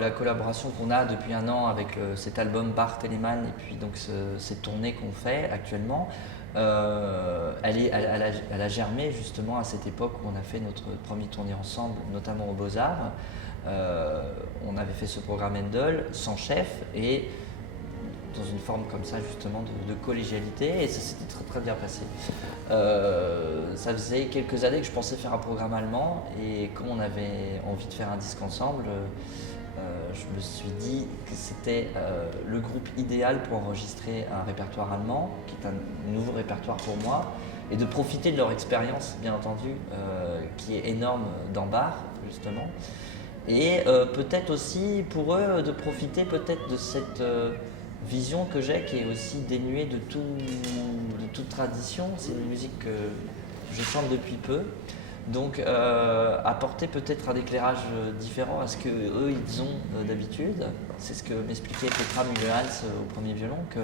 la collaboration qu'on a depuis un an avec cet album Bar Telemann et puis donc cette tournée qu'on fait actuellement, elle a germé justement à cette époque où on a fait notre premier tournée ensemble, notamment aux Beaux-Arts. On avait fait ce programme Handel sans chef et dans une forme comme ça justement de collégialité et ça s'était très très bien passé. Ça faisait quelques années que je pensais faire un programme allemand et comme on avait envie de faire un disque ensemble, je me suis dit que c'était le groupe idéal pour enregistrer un répertoire allemand, qui est un nouveau répertoire pour moi, et de profiter de leur expérience, bien entendu, qui est énorme dans Bar, justement. Et peut-être aussi pour eux de profiter peut-être de cette vision que j'ai, qui est aussi dénuée de toute tradition. C'est une musique que je chante depuis peu. Donc apporter peut-être un éclairage différent à ce qu'eux ils ont d'habitude. C'est ce que m'expliquait Petra Müller-Hans au premier violon, que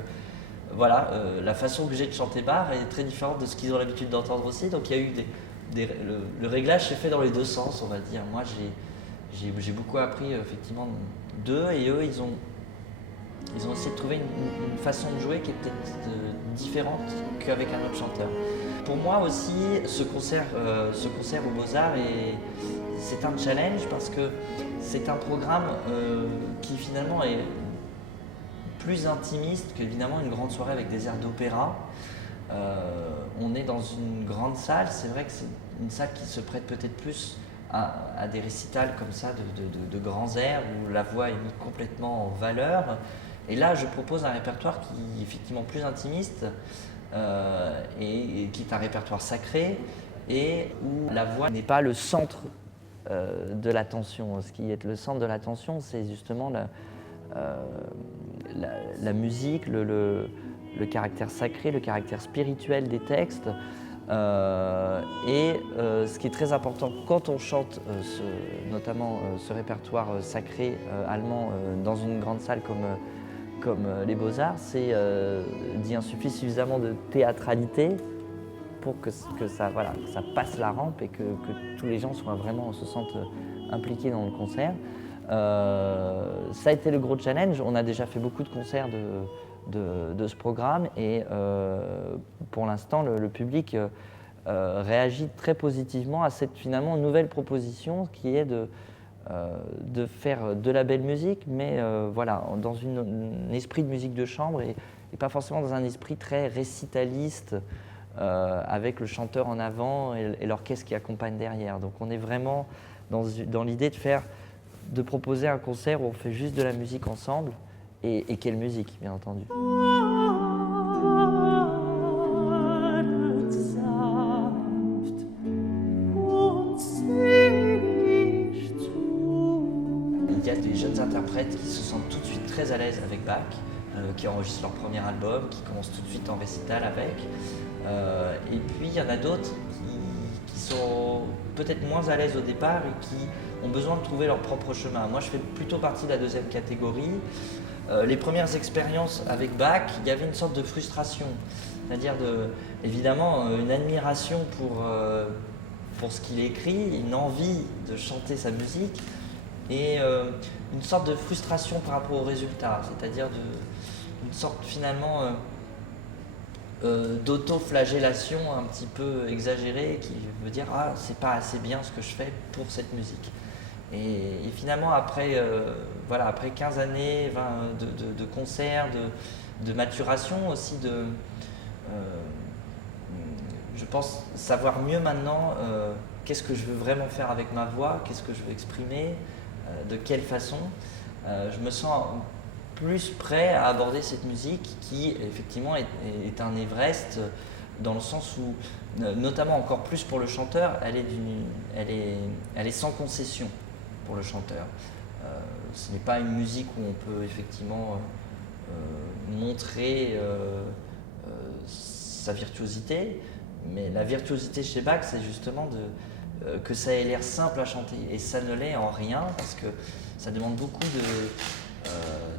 voilà, la façon que j'ai de chanter Bach est très différente de ce qu'ils ont l'habitude d'entendre aussi. Donc il y a eu le réglage s'est fait dans les deux sens, on va dire. Moi j'ai beaucoup appris effectivement d'eux et eux ils ont essayé de trouver une façon de jouer qui est peut-être différente qu'avec un autre chanteur. Pour moi aussi, ce concert aux Beaux-Arts, c'est un challenge parce que c'est un programme qui finalement est plus intimiste qu'évidemment une grande soirée avec des airs d'opéra. On est dans une grande salle, c'est vrai que c'est une salle qui se prête peut-être plus à des récitals comme ça de grands airs où la voix est mise complètement en valeur. Et là, je propose un répertoire qui est effectivement plus intimiste et qui est un répertoire sacré et où la voix n'est pas le centre de l'attention. Ce qui est le centre de l'attention, c'est justement la musique, le caractère sacré, le caractère spirituel des textes. Ce qui est très important quand on chante notamment ce répertoire sacré allemand dans une grande salle comme les Beaux-Arts, c'est d'y insuffire suffisamment de théâtralité pour que ça passe la rampe et que tous les gens se sentent impliqués dans le concert. Ça a été le gros challenge. On a déjà fait beaucoup de concerts de ce programme et pour l'instant le public réagit très positivement à cette finalement nouvelle proposition qui est de faire de la belle musique, mais dans un esprit de musique de chambre et pas forcément dans un esprit très récitaliste avec le chanteur en avant et l'orchestre qui accompagne derrière. Donc on est vraiment dans l'idée de proposer un concert où on fait juste de la musique ensemble et quelle musique, bien entendu. Il y a des jeunes interprètes qui se sentent tout de suite très à l'aise avec Bach, qui enregistrent leur premier album, qui commencent tout de suite en récital avec. Et puis il y en a d'autres qui sont peut-être moins à l'aise au départ et qui ont besoin de trouver leur propre chemin. Moi je fais plutôt partie de la deuxième catégorie. Les premières expériences avec Bach, il y avait une sorte de frustration, c'est-à-dire évidemment une admiration pour ce qu'il écrit, une envie de chanter sa musique et une sorte de frustration par rapport au résultat, c'est-à-dire une sorte finalement d'auto-flagellation un petit peu exagérée qui veut dire « Ah, c'est pas assez bien ce que je fais pour cette musique ». Et finalement, après 15 années de concerts, de maturation aussi, je pense savoir mieux maintenant qu'est-ce que je veux vraiment faire avec ma voix, qu'est-ce que je veux exprimer, de quelle façon. Je me sens plus prêt à aborder cette musique qui, effectivement, est un Everest dans le sens où, notamment encore plus pour le chanteur, elle est sans concession pour le chanteur. Ce n'est pas une musique où on peut effectivement montrer sa virtuosité, mais la virtuosité chez Bach, c'est justement que ça ait l'air simple à chanter, et ça ne l'est en rien, parce que ça demande beaucoup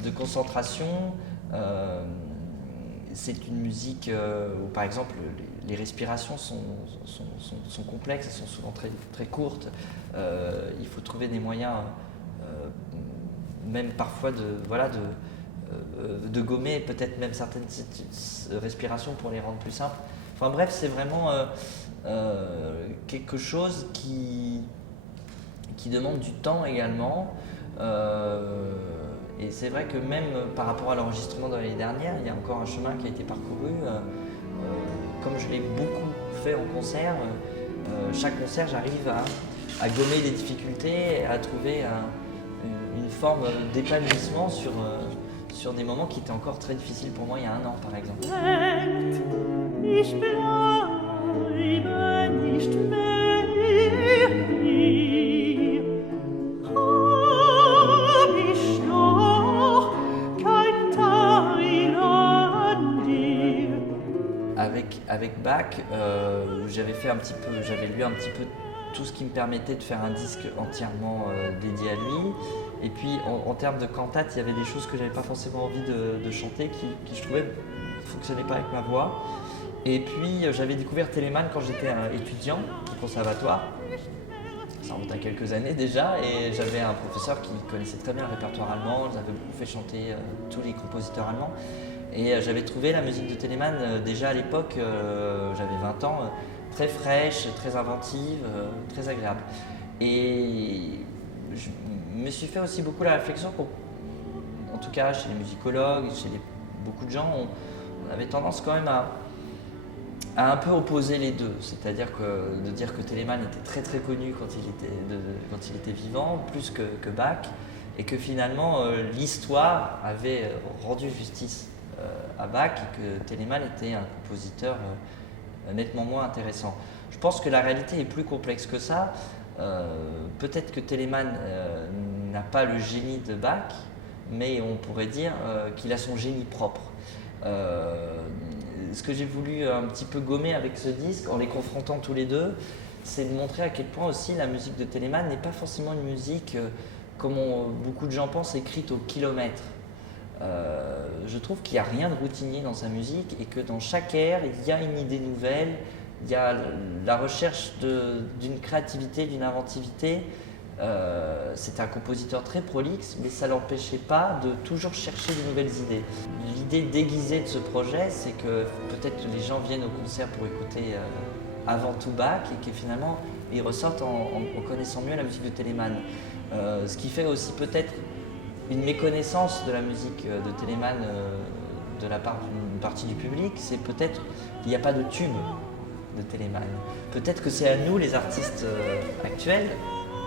de concentration. C'est une musique où, par exemple, les respirations sont complexes, elles sont souvent très, très courtes. Il faut trouver des moyens même parfois de gommer peut-être même certaines respirations pour les rendre plus simples. Enfin bref, c'est vraiment quelque chose qui demande du temps également. Et c'est vrai que même par rapport à l'enregistrement de l'année dernière, il y a encore un chemin qui a été parcouru. Comme je l'ai beaucoup fait en concert, chaque concert j'arrive à gommer les difficultés, à trouver une forme d'épanouissement sur des moments qui étaient encore très difficiles pour moi il y a un an par exemple. Ich bleibe nicht mehr hier. Hab ich noch kein Teil an dir. Avec Bach, j'avais lu un petit peu tout ce qui me permettait de faire un disque entièrement dédié à lui. Et puis en termes de cantate, il y avait des choses que j'avais pas forcément envie de chanter qui je trouvais fonctionnaient pas avec ma voix. Et puis j'avais découvert Telemann quand j'étais étudiant au conservatoire. Ça remonte à quelques années déjà, et j'avais un professeur qui connaissait très bien le répertoire allemand, il avait beaucoup fait chanter tous les compositeurs allemands. Et j'avais trouvé la musique de Telemann déjà à l'époque, j'avais 20 ans, très fraîche, très inventive, très agréable. Et je me suis fait aussi beaucoup la réflexion en tout cas chez les musicologues, chez beaucoup de gens, on avait tendance quand même à un peu opposer les deux. C'est-à-dire de dire que Telemann était très très connu quand il était vivant, plus que Bach, et que finalement l'histoire avait rendu justice à Bach et que Telemann était un compositeur nettement moins intéressant. Je pense que la réalité est plus complexe que ça. Peut-être que Telemann n'a pas le génie de Bach, mais on pourrait dire qu'il a son génie propre. Ce que j'ai voulu un petit peu gommer avec ce disque, en les confrontant tous les deux, c'est de montrer à quel point aussi la musique de Telemann n'est pas forcément une musique, comme beaucoup de gens pensent, écrite au kilomètre. Je trouve qu'il n'y a rien de routinier dans sa musique et que dans chaque air, il y a une idée nouvelle, il y a la recherche d'une créativité, d'une inventivité. C'était un compositeur très prolixe, mais ça ne l'empêchait pas de toujours chercher de nouvelles idées. L'idée déguisée de ce projet, c'est que peut-être les gens viennent au concert pour écouter avant tout Bach et que finalement ils ressortent en connaissant mieux la musique de Telemann. Ce qui fait aussi peut-être une méconnaissance de la musique de Telemann de la part d'une partie du public, c'est peut-être qu'il n'y a pas de tube de Telemann. Peut-être que c'est à nous, les artistes actuels,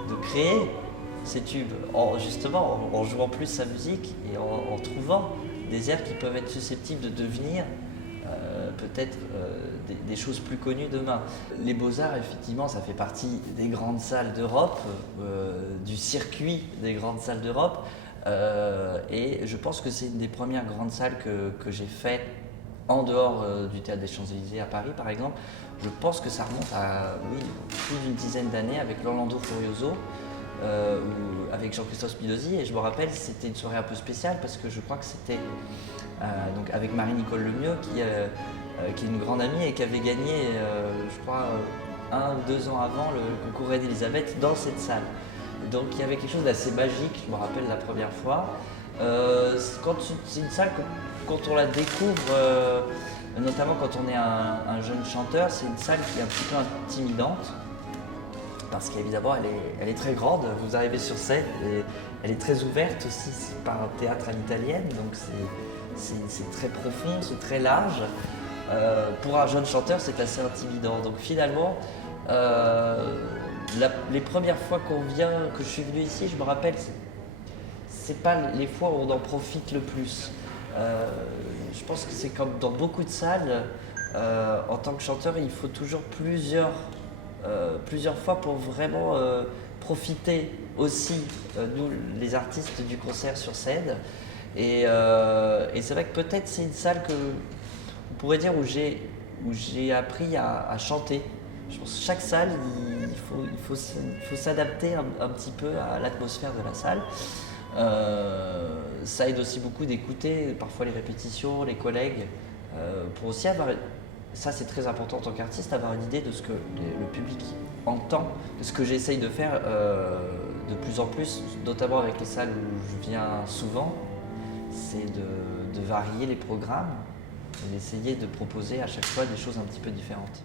de créer ces tubes, justement en jouant plus sa musique et en trouvant des airs qui peuvent être susceptibles de devenir peut-être des choses plus connues demain. Les Beaux-Arts, effectivement, ça fait partie des grandes salles d'Europe, du circuit des grandes salles d'Europe, et je pense que c'est une des premières grandes salles que j'ai faites en dehors du Théâtre des Champs-Élysées à Paris, par exemple. Je pense que ça remonte à plus d'une dizaine d'années avec l'Orlando Furioso, avec Jean-Christophe Spinozzi, et je me rappelle c'était une soirée un peu spéciale parce que je crois que c'était donc avec Marie-Nicole Lemieux qui est une grande amie et qui avait gagné je crois 1 ou 2 ans avant le concours Reine-Élisabeth dans cette salle. Donc il y avait quelque chose d'assez magique, je me rappelle la première fois. C'est une salle quand on la découvre, notamment quand on est un jeune chanteur, c'est une salle qui est un petit peu intimidante. Parce qu'évidemment, elle est très grande. Vous arrivez sur scène et elle est très ouverte aussi. C'est pas un théâtre à l'italienne, donc c'est très profond, c'est très large. Pour un jeune chanteur, c'est assez intimidant. Donc finalement, les premières fois que je suis venu ici, je me rappelle, c'est pas les fois où on en profite le plus. Je pense que c'est comme dans beaucoup de salles. En tant que chanteur, il faut toujours plusieurs fois pour vraiment profiter aussi, nous les artistes, du concert sur scène. Et c'est vrai que peut-être c'est une salle on pourrait dire où j'ai appris à chanter. Je pense que chaque salle, il faut s'adapter un petit peu à l'atmosphère de la salle. Ça aide aussi beaucoup d'écouter parfois les répétitions, les collègues, pour aussi avoir... Ça, c'est très important en tant qu'artiste, avoir une idée de ce que le public entend, de ce que j'essaye de faire de plus en plus, notamment avec les salles où je viens souvent, c'est de varier les programmes et d'essayer de proposer à chaque fois des choses un petit peu différentes.